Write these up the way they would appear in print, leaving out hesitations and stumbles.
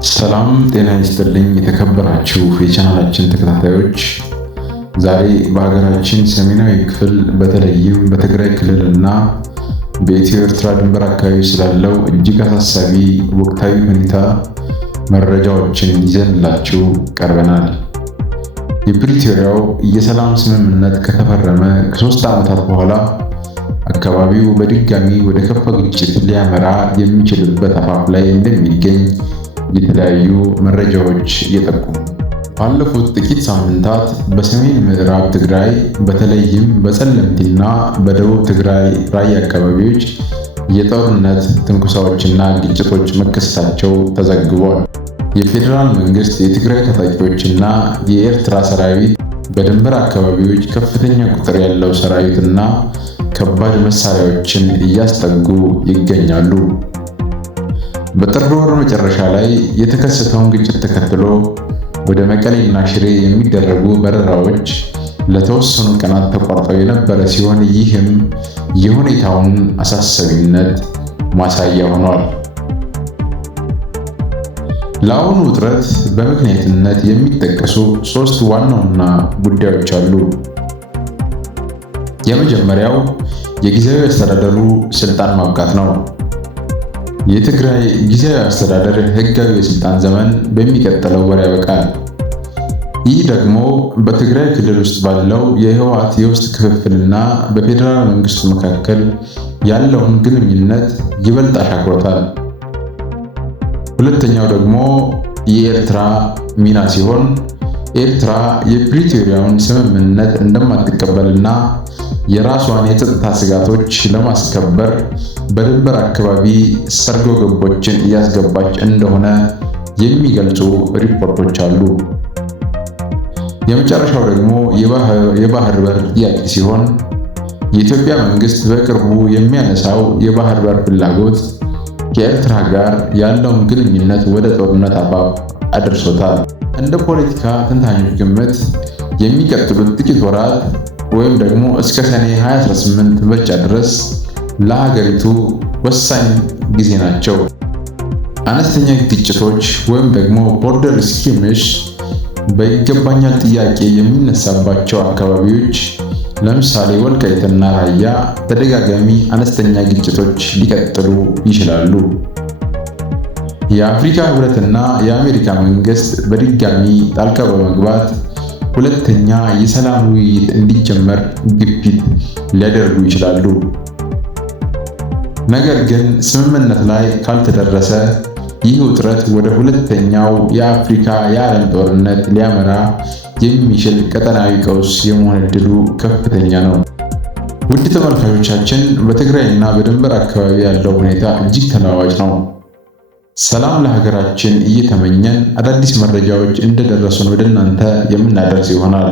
ሰላም ጤና ይስጥልኝ የተከበራችሁ የቻናላችን ተከታታዮች፣ ዛሬ በሀገራችን ሰሜናዊ ክፍል በተለይም በትግራይ ክልልና በኢትዮ ኤርትራ ድንበር አካባቢ ስላለው እጅግ አሳሳቢ ወቅታዊ ሁኔታ መረጃዎችን ይዘንላችሁ ቀርበናል። የፕሪቶሪያው የሰላም ስምምነት ከተፈረመ ከ3 ዓመታት በኋላ አካባቢው በድጋሚ ወደ ከፋ ግጭት ሊያመራ የሚችልበት አፋፍ ላይ እንደሚገኝ የተለያዩ መረጃዎች እየጠቁሙ። ባለፉት ጥቂት ሳምንታት በሰሜን ምዕራብ ትግራይ በተለይም በጸለምቲና በደቡብ ትግራይ ራያ አካባቢዎች የጦርነት ትንኩሳዎችና ግጭቶች መከሰታቸው ተዘግቧል። የፌዴራል መንግስት የትግራይ ታጣቂዎችና የኤርትራ ሰራዊት በድንበር አካባቢዎች ከፍተኛ ቁጥር ያለው ሰራዊትና ከባድ መሳሪያዎችን እያስጠጉ ይገኛሉ። በጥር ወር መጨረሻ ላይ የተከሰተውን ግጭት ተከትሎ ወደ መቀሌና ሽሬ የሚደረጉ በረራዎች ለተወሰኑ ቀናት ተቋርጠው የነበረ ሲሆን ይህም የሁኔታውን አሳሳቢነት ማሳያ ሆኗል። ለአሁኑ ውጥረት በምክንያትነት የሚጠቀሱ 3 ዋና ዋና ጉዳዮች አሉ። የመጀመሪያው የጊዜያዊ አስተዳደሩ ስልጣን ማብቃት ነው። የትግራይ ጊዜያዊ አስተዳደር ህጋዊ የስልጣን ዘመን በሚቀጥለው ወር ያበቃል። ይህ ደግሞ በትግራይ ክልል ውስጥ ባለው የህወሓት የውስጥ ክፍፍልና በፌዴራል መንግስቱ መካከል ያለውን ግንኙነት ይበልጥ አሻክሮታል። ሁለተኛው ደግሞ የኤርትራ ሚና ሲሆን ኤርትራ የፕሪቶሪያውን ስምምነት እንደማትቀበልና የራሷን የጸጥታ ስጋቶች ለማስከበር በድንበር አካባቢ ሰርጎ ገቦችን እያስገባች እንደሆነ የሚገልጹ ሪፖርቶች አሉ። የመጨረሻው ደግሞ የባህር በር ጥያቄ ሲሆን የኢትዮጵያ መንግስት በቅርቡ የሚያነሳው የባህር በር ፍላጎት ከኤርትራ ጋር ያለውን ግንኙነት ወደ ጦርነት አፋፍ አድርሶታል። እንደ ፖለቲካ ተንታኞች ግምት የሚቀጥሉት ጥቂት ወራት ወይም ደግሞ እስከ ሰኔ 2018 ምርጫ ድረስ ለሀገሪቱ ወሳኝ ጊዜ ናቸው። አነስተኛ ግጭቶች ወይም ደግሞ ቦርደር ስኪሚሽ በይገባኛል ጥያቄ የሚነሳባቸው አካባቢዎች ለምሳሌ ወልቃይትና ራያ ተደጋጋሚ አነስተኛ ግጭቶች ሊቀጥሉ ይችላሉ። የአፍሪካ ህብረትና የአሜሪካ መንግስት በድጋሚ ጣልቃ በመግባት ሁለተኛ የሰላም ውይይት እንዲጀመር ግፊት ሊያደርጉ ይችላሉ። ነገር ግን ስምምነት ላይ ካልተደረሰ ይህ ውጥረት ወደ ሁለተኛው የአፍሪካ የዓለም ጦርነት ሊያመራ የሚችል ቀጠናዊ ቀውስ የመሆን ዕድሉ ከፍተኛ ነው። ውድ ተመልካቾቻችን፣ በትግራይና በድንበር አካባቢ ያለው ሁኔታ እጅግ ተለዋዋጭ ነው። ሰላም ለሀገራችን እየተመኘን አዳዲስ መረጃዎች እንደደረሱን ወደ እናንተ የምናደርስ ይሆናል።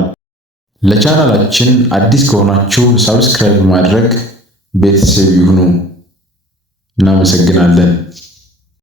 ለቻናላችን አዲስ ከሆናችሁ ሰብስክራይብ ማድረግ ቤተሰብ ይሁኑ። እናመሰግናለን።